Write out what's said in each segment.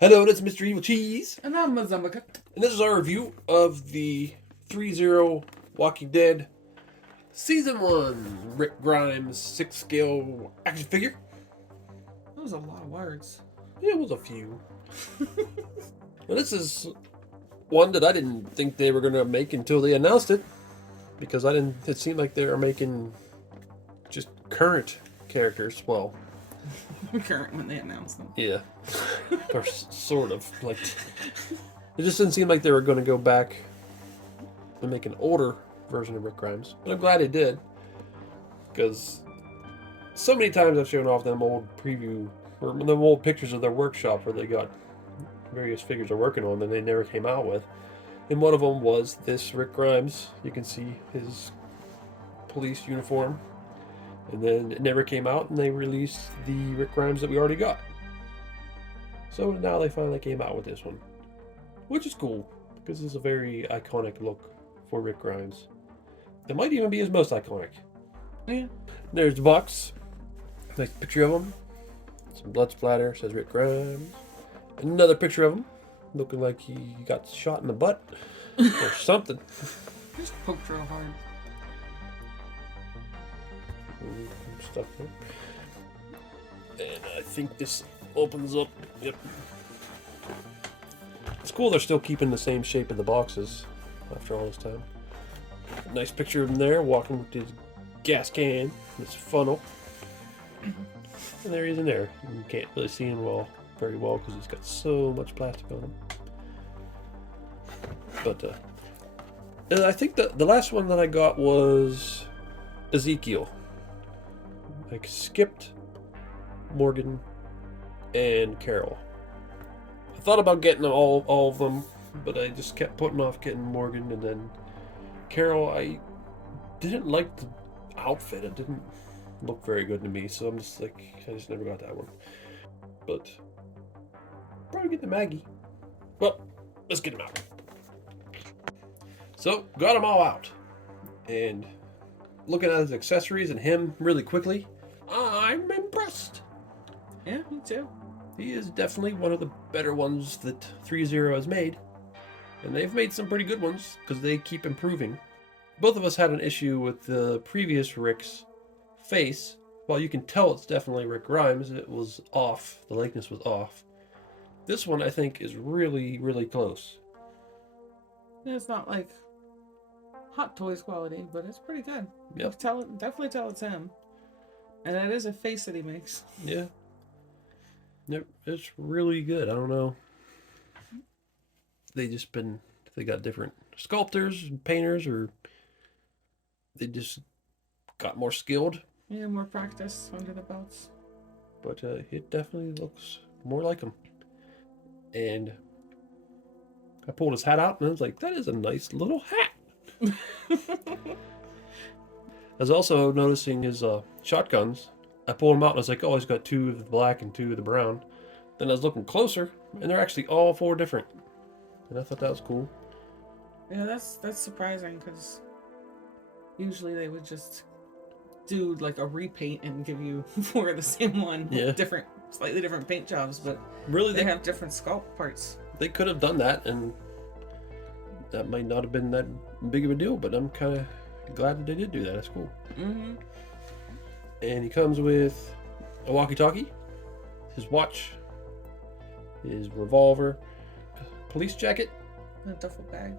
Hello, that's Mr. Evilcheese, And I'm Mazumaka. and this is our review of the Threezero Walking Dead Season 1 Rick Grimes 6-scale action figure. That was a lot of words. It was a few. Well, this is one that I didn't think they were going to make until they announced it, because it seemed like they were making just current characters. Well, Current when they announced them. yeah. Or sort of. Like, it just didn't seem like they were going to go back and make an older version of Rick Grimes. But I'm glad they did. Because so many times I've shown off them old preview, or them old pictures of their workshop where they got various figures they're working on that they never came out with. And one of them was this Rick Grimes. You can see his police uniform. And then it never came out, and they released the Rick Grimes that we already got. So now they finally came out with this one, which is cool, because it's a very iconic look for Rick Grimes. It might even be his most iconic. Yeah. There's the box. Nice picture of him. Some blood splatter, says Rick Grimes. Another picture of him, looking like he got shot in the butt or something. Just poked real hard. Stuff there. And I think this opens up. Yep. It's cool they're still keeping the same shape of the boxes after all this time. Nice picture of him there walking with his gas can, his funnel. And there he is in there. You can't really see him very well because he's got so much plastic on him. But and I think the last one that I got was Ezekiel. I skipped Morgan and Carol. I thought about getting all of them, but I just kept putting off getting Morgan, and then Carol, I didn't like the outfit. It didn't look very good to me, so I'm just like, I just never got that one. But probably get the Maggie. Well, let's get them out. So, got them all out. And looking at his accessories and him really quickly, I'm impressed. Yeah, me too. He is definitely one of the better ones that Threezero has made. And they've made some pretty good ones, because they keep improving. Both of us had an issue with the previous Rick's face. While you can tell it's definitely Rick Grimes, it was off. The likeness was off. This one, I think, is really, really close. Yeah, it's not like Hot Toys quality, but it's pretty good. Yep. You can definitely tell it's him. And that is a face that he makes. Yeah. Yep, it's really good. I don't know. They got different sculptors and painters, or they just got more skilled. Yeah, more practice under the belts. But it definitely looks more like him. And I pulled his hat out, and I was like, that is a nice little hat. I was also noticing his shotguns. I pulled them out, and I was like, oh, he's got two of the black and two of the brown. Then I was looking closer, and they're actually all four different. And I thought that was cool. Yeah, that's surprising, because usually they would just do like a repaint and give you four of the same one. Yeah. Slightly different paint jobs, but Really, they have different sculpt parts. They could have done that, and that might not have been that big of a deal, but I'm kind of glad that they did do that. That's cool. Mm-hmm. And he comes with a walkie-talkie, his watch, his revolver, police jacket, A duffel bag.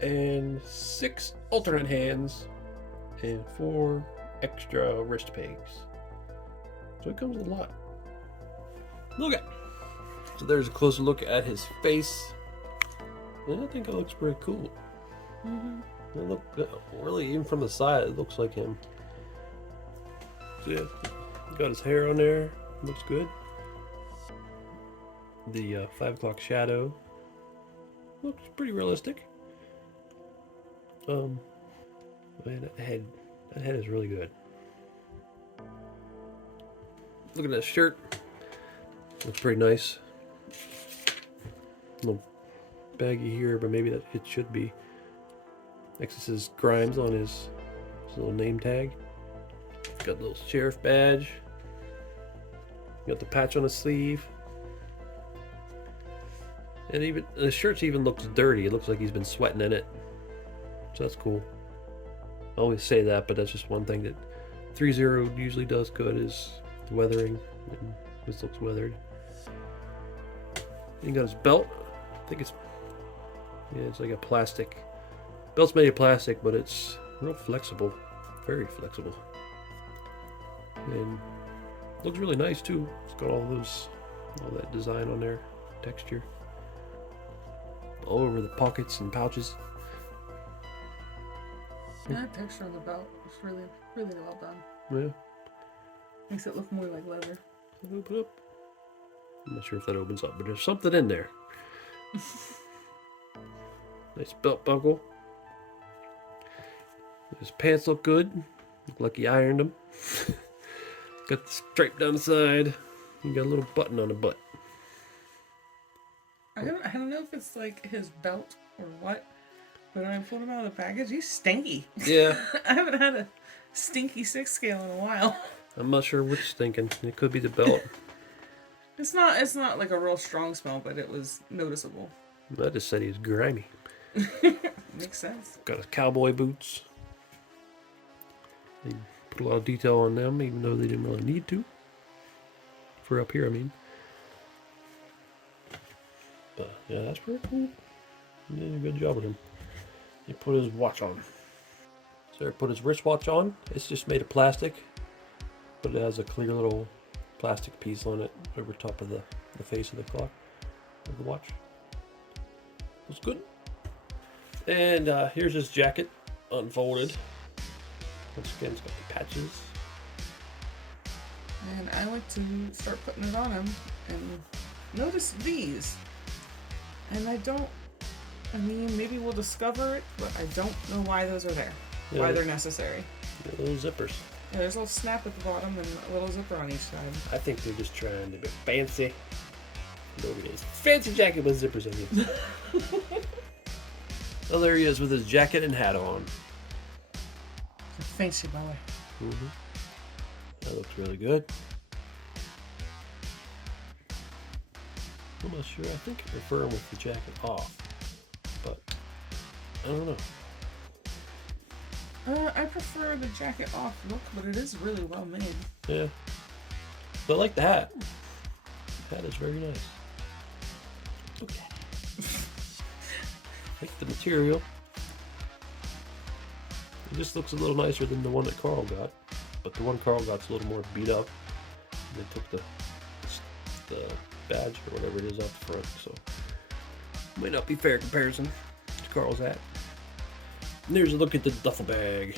and 6 alternate hands, and 4 extra wrist pegs. So it comes with a lot. Look at. So there's a closer look at his face, and I think it looks pretty cool. Mm-hmm. It look really, even from the side, it looks like him. So yeah, got his hair on there. Looks good. The 5 o'clock shadow looks pretty realistic. Man, that head is really good. Look at that shirt. Looks pretty nice. A little baggy here, but maybe that it should be. Next it says Grimes on his little name tag. Got a little sheriff badge. Got the patch on his sleeve. And even the shirt even looks dirty. It looks like he's been sweating in it. So that's cool. I always say that, but that's just one thing that Threezero usually does good is the weathering. And this looks weathered. He got his belt. I think it's like a plastic. Belt's made of plastic, but it's real flexible, very flexible, and looks really nice too. It's got all that design on there, texture, all over the pockets and pouches. That texture on the belt is really, really well done. Yeah. Makes it look more like leather. Open up. I'm not sure if that opens up, but there's something in there. Nice belt buckle. His pants look good. Look like he ironed them. Got the stripe down the side. You got a little button on the butt. I don't know if it's like his belt or what, but when I pulled him out of the package, he's stinky. Yeah. I haven't had a stinky 6 scale in a while. I'm not sure which stinking. It could be the belt. It's not like a real strong smell, but it was noticeable. I just said he was grimy. Makes sense. Got his cowboy boots. They put a lot of detail on them, even though they didn't really need to. For up here, I mean. But yeah, that's pretty cool. He did a good job with him. He put his watch on. So he put his wristwatch on. It's just made of plastic, but it has a clear little plastic piece on it over top of the face of the clock, of the watch. Looks good. And here's his jacket, unfolded. Once again, it's got the patches. And I went to start putting it on him and notice these. And I mean, maybe we'll discover it, but I don't know why those are there. Yeah. Why they're necessary. Yeah, little zippers. Yeah, there's a little snap at the bottom and a little zipper on each side. I think they're just trying to be fancy. Look at his fancy jacket with zippers on it. Oh, there he is with his jacket and hat on. A fancy boy. Mm-hmm. That looks really good. I'm not sure. I think I prefer him with the jacket off, but I don't know. I prefer the jacket off look, but it is really well made. Yeah. But I like the hat. The hat is very nice. Look at it. I like the material. It just looks a little nicer than the one that Karl got. But the one Karl got's a little more beat up. And they took the badge or whatever it is out the front, so might not be fair comparison to Karl's hat. And there's a look at the duffel bag.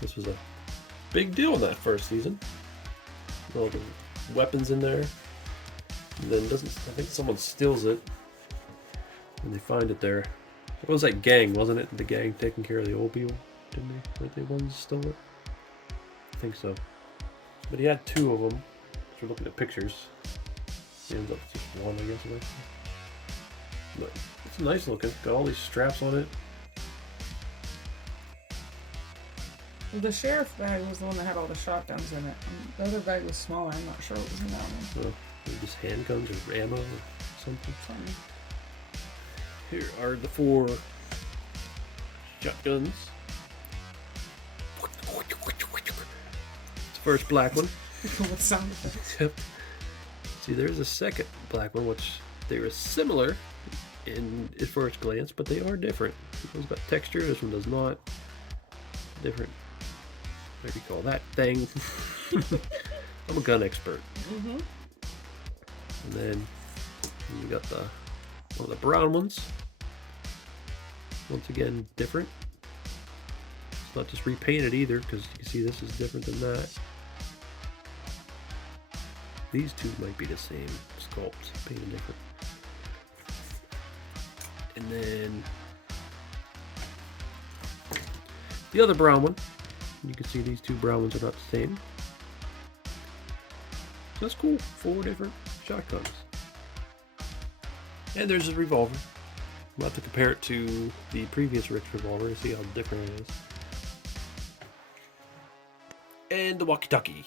This was a big deal in that first season. All the weapons in there. And then I think someone steals it. And they find it there. It was that gang, wasn't it? The gang taking care of the old people, didn't they? Weren't they ones that stole it? I think so. But he had 2 of them. If you're looking at pictures. He ends up with just 1, I guess. But it's nice looking. Got all these straps on it. The sheriff bag was the one that had all the shotguns in it. The other bag was smaller. I'm not sure what was in that one. So, just handguns or ammo or something. Funny. Here are the 4 shotguns. It's the first black one. What sound effects? Yep. See, there's a second black one, which they are similar at first glance, but they are different. This one's got texture, this one does not. Different. What do you call that thing? I'm a gun expert. Mm-hmm. And then you got one of the brown ones. Once again, different. It's not just repainted either, because you can see this is different than that. These 2 might be the same sculpt, painted different. And then the other brown one. You can see these 2 brown ones are not the same. So that's cool. 4 different shotguns. And there's a revolver. We'll have to compare it to the previous Rick's revolver to see how different it is. And the walkie-talkie.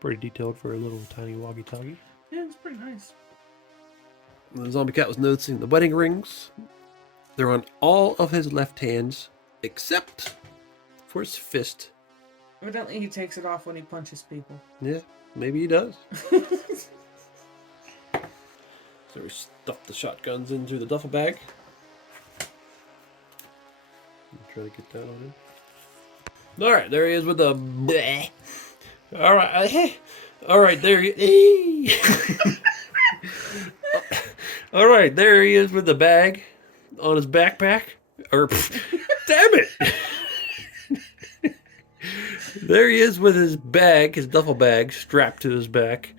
Pretty detailed for a little tiny walkie-talkie. Yeah, it's pretty nice. The zombie cat was noticing the wedding rings. They're on all of his left hands, except for his fist. Evidently, he takes it off when he punches people. Yeah, maybe he does. So we stuffed the shotguns into the duffel bag. Try to get that on him. Alright, there he is with the bleh. Alright, there he Alright, there he is with the bag on his backpack. Damn it! There he is with his bag, his duffel bag, strapped to his back.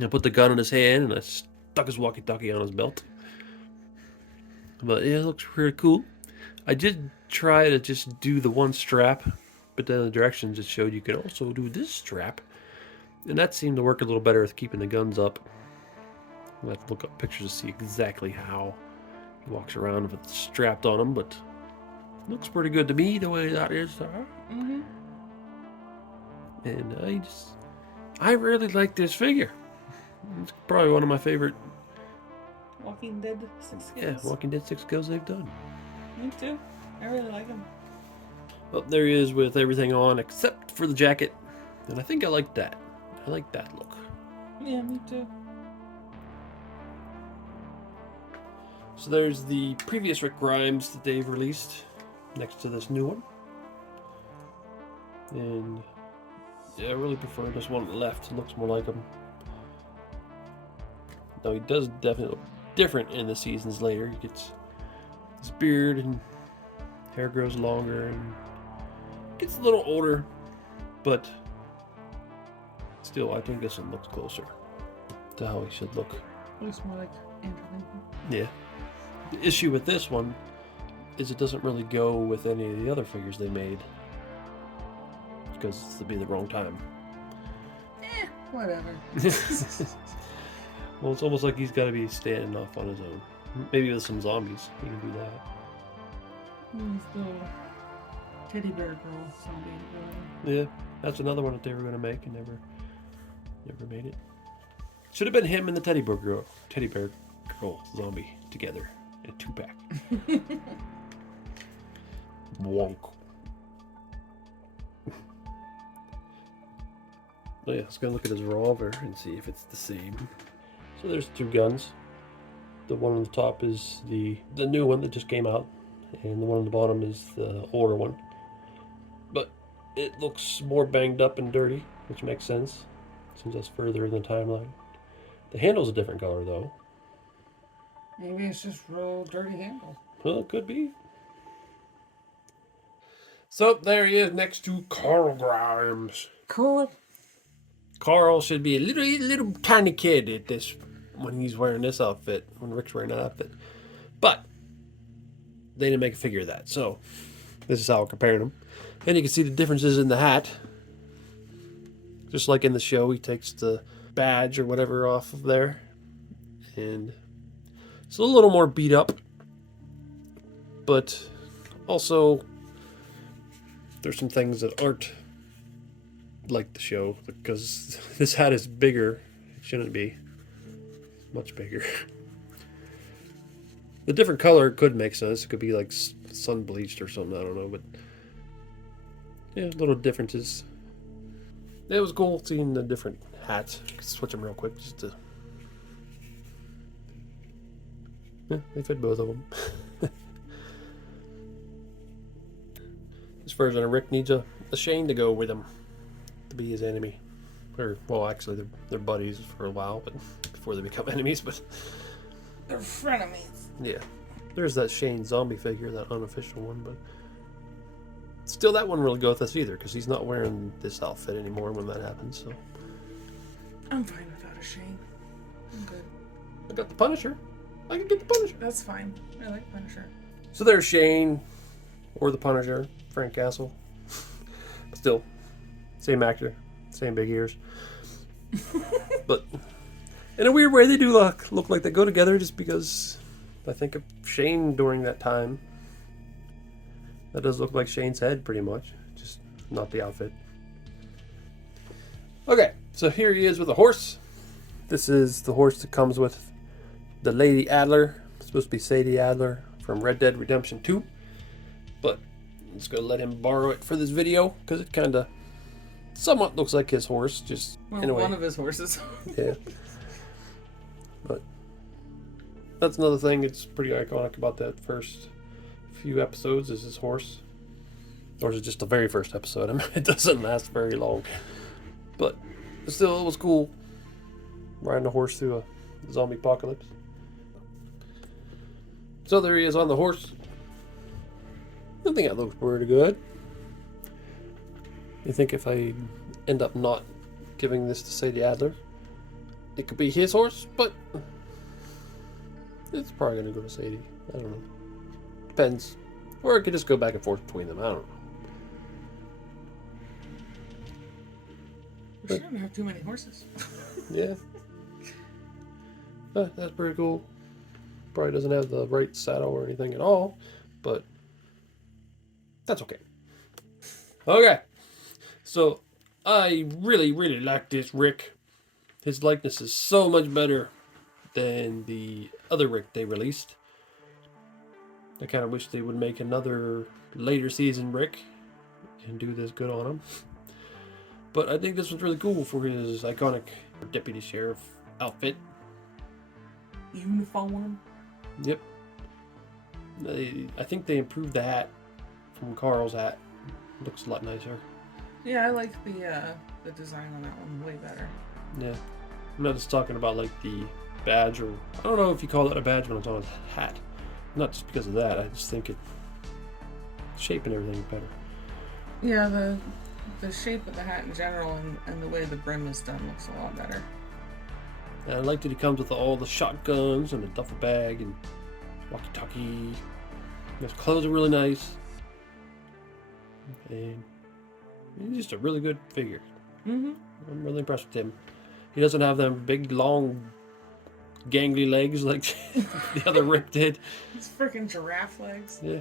I put the gun in his hand and I stuck his walkie-talkie on his belt. But yeah, it looks pretty cool. I did try to just do the one strap, but then the directions it showed you could also do this strap. And that seemed to work a little better with keeping the guns up. I'll have to look up pictures to see exactly how he walks around if it's strapped on him, but it looks pretty good to me the way that is. Mm-hmm. And I really like this figure. It's probably one of my favorite. Walking Dead 6 kills. Yeah, Walking Dead 6 kills they've done. Me too. I really like him. Well, there he is with everything on except for the jacket. And I think I like that. I like that look. Yeah, me too. So there's the previous Rick Grimes that they've released next to this new one. And yeah, I really prefer this one on the left. It looks more like him. Now he does definitely look different in the seasons later. He gets his beard and hair grows longer and gets a little older, but still I think this one looks closer to how he should look. Looks more like Andrew Lincoln. Yeah. The issue with this one is it doesn't really go with any of the other figures they made because it'll be the wrong time. Whatever. Well, it's almost like he's got to be standing off on his own. Maybe with some zombies, he can do that. This little teddy bear girl zombie. Yeah, that's another one that they were going to make and never made it. Should have been him and the teddy bear girl zombie together in a 2-pack. Wonk. Oh yeah, I was going to look at his revolver and see if it's the same. So there's 2 guns. The one on the top is the new one that just came out, and the one on the bottom is the older one. But it looks more banged up and dirty, which makes sense, since that's further in the timeline. The handle's a different color, though. Maybe it's just real dirty handle. Well, it could be. So there he is next to Karl Grimes. Cool. Karl should be a little tiny kid at this when he's wearing this outfit, when Rick's wearing that outfit. But they didn't make a figure of that, so this is how I'm comparing them. And you can see the differences in the hat. Just like in the show, he takes the badge or whatever off of there. And it's a little more beat up. But also, there's some things that aren't like the show, because this hat is bigger. It shouldn't be. It's much bigger. The different color could make sense. It could be like sun bleached or something. I don't know, but yeah, little differences. It was cool seeing the different hats. I could switch them real quick just to. Yeah, they fit both of them. This version of Rick needs a Shane to go with him to be his enemy. Or, well, actually, they're buddies for a while, but before they become enemies. But they're frenemies. Yeah, there's that Shane zombie figure, that unofficial one, but still, that wouldn't really go with us either, because he's not wearing this outfit anymore when that happens. So I'm fine without a Shane. I'm good. I got the Punisher. I can get the Punisher. That's fine. I like Punisher. So there's Shane, or the Punisher, Frank Castle. Still, same actor, same big ears. But in a weird way, they do look like they go together, just because I think of Shane during that time. That does look like Shane's head, pretty much. Just not the outfit. Okay, so here he is with a horse. This is the horse that comes with the Lady Adler. It's supposed to be Sadie Adler from Red Dead Redemption 2. But I'm just going to let him borrow it for this video because it kind of somewhat looks like his horse. Just Well, in a way. one of his horses. Yeah. But that's another thing. It's pretty iconic about that first few episodes is his horse. Or is it just the very first episode? I mean, it doesn't last very long. But still, it was cool. Riding a horse through a zombie apocalypse. So there he is on the horse. I think that looks pretty good. You think if I end up not giving this to Sadie Adler, it could be his horse, but it's probably going to go to Sadie. I don't know. Depends. Or it could just go back and forth between them. I don't know. We shouldn't have too many horses. Yeah. That's pretty cool. Probably doesn't have the right saddle or anything at all, but that's okay. Okay. So, I really, really like this Rick. His likeness is so much better than the other Rick they released. I kind of wish they would make another later season Rick and do this good on him. But I think this was really cool for his iconic deputy sheriff outfit. Uniform. Yep. I think they improved the hat from Karl's hat. Looks a lot nicer. Yeah, I like the design on that one way better. Yeah. I'm not just talking about like the badge, or I don't know if you call that a badge when it's on his hat. Not just because of that. I just think shape and everything is better. Yeah, the shape of the hat in general and the way the brim is done looks a lot better. And I like that he comes with all the shotguns and a duffel bag and walkie-talkie. His clothes are really nice. And he's just a really good figure. Mm-hmm. I'm really impressed with him. He doesn't have them big, long, gangly legs like the other Rick did. His freaking giraffe legs. Yeah.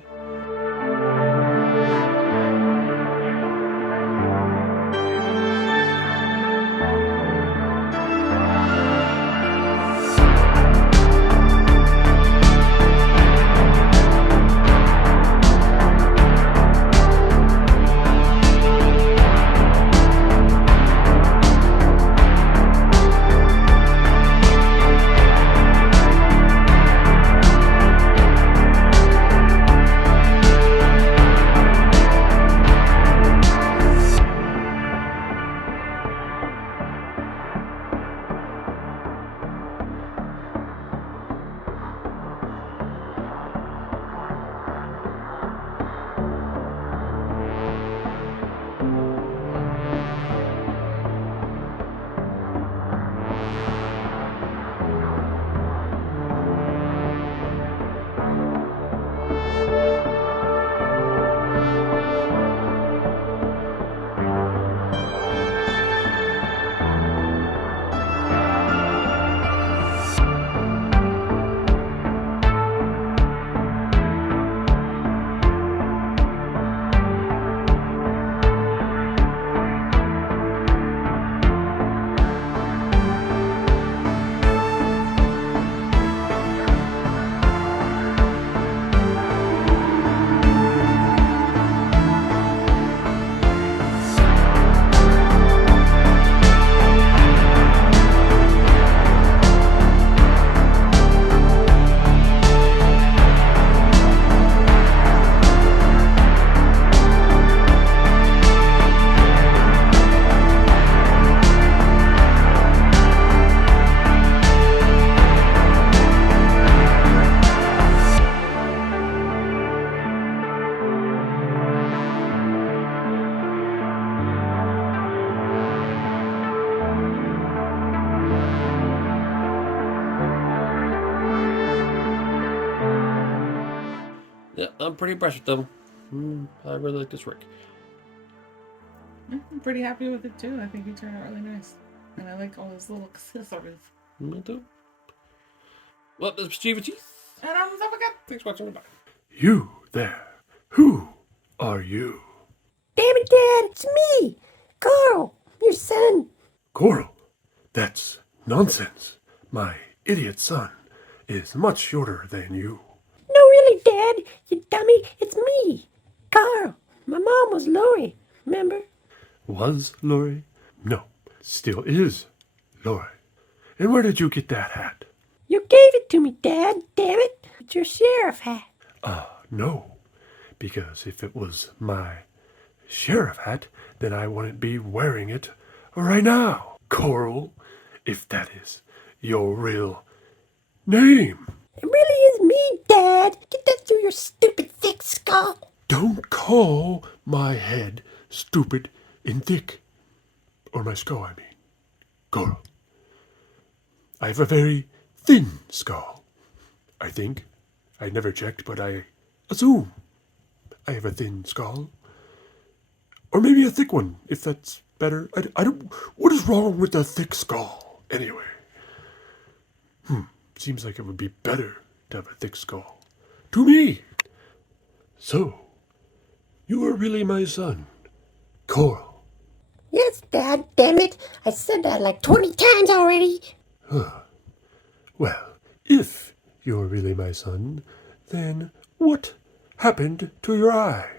Yeah, I'm pretty impressed with them. I really like this Rick. I'm pretty happy with it too. I think he turned out really nice. And I like all his little accessories. Me too. Well, this is Evilcheese. And I'm the again. Thanks for watching. Goodbye. You there. Who are you? Damn it, Dad, it's me, Karl, your son. Coral. That's nonsense. My idiot son is much shorter than you. No, really, Dad. You dummy. It's me. Carl. My mom was Lori. Remember? Was Lori? No, still is Lori. And where did you get that hat? You gave it to me, Dad. Damn it. It's your sheriff hat. No, because if it was my sheriff hat, then I wouldn't be wearing it right now. Coral, if that is your real name. It really is me, Dad. Get that through your stupid thick skull. Don't call my head stupid and thick. Or my skull, I mean. Coral. I have a very thin skull. I think. I never checked, but I assume I have a thin skull. Or maybe a thick one, if that's better. I don't... What is wrong with a thick skull, anyway? Seems like it would be better to have a thick skull. To me. So, you are really my son, Coral. Yes, Dad. Damn it. I said that like 20 times already. Well, if you're really my son, then what happened to your eye?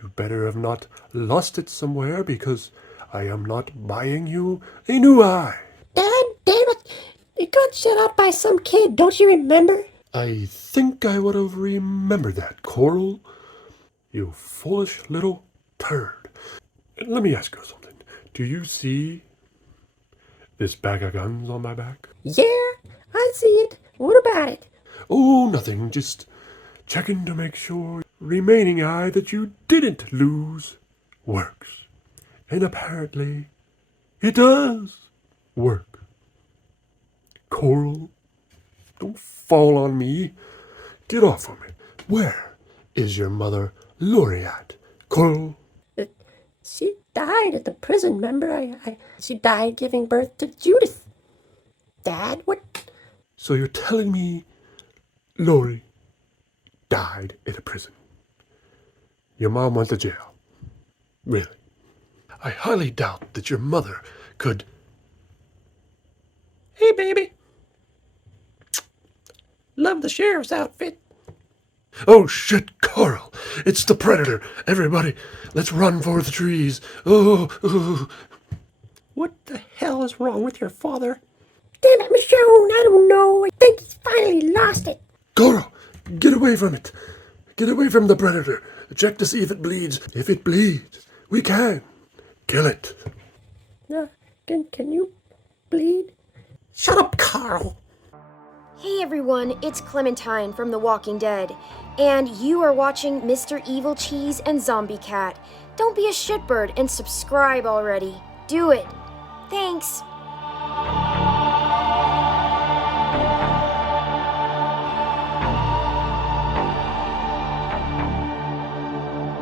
You better have not lost it somewhere, because I am not buying you a new eye. Dad, damn it. It got shut out by some kid. Don't you remember? I think I would have remembered that, Coral. You foolish little turd. Let me ask you something. Do you see this bag of guns on my back? Yeah, I see it. What about it? Oh, nothing. Just checking to make sure remaining eye that you didn't lose works. And apparently, it does work. Coral, don't fall on me. Get off of me. Where is your mother, Lori, at? Coral? She died at the prison, remember? She died giving birth to Judith. Dad, what? So you're telling me Lori died in a prison? Your mom went to jail? Really? I highly doubt that your mother could... Hey, baby. Love the sheriff's outfit. Oh, shit, Carl! It's the Predator! Everybody, let's run for the trees! Oh. What the hell is wrong with your father? Damn it, Michonne, I don't know. I think he's finally lost it. Carl, get away from it! Get away from the Predator! Check to see if it bleeds. If it bleeds, we can kill it. Can you bleed? Shut up, Carl. Hey everyone, it's Clementine from The Walking Dead, and you are watching Mr. Evilcheese and Zombie Cat. Don't be a shitbird and subscribe already. Do it. Thanks.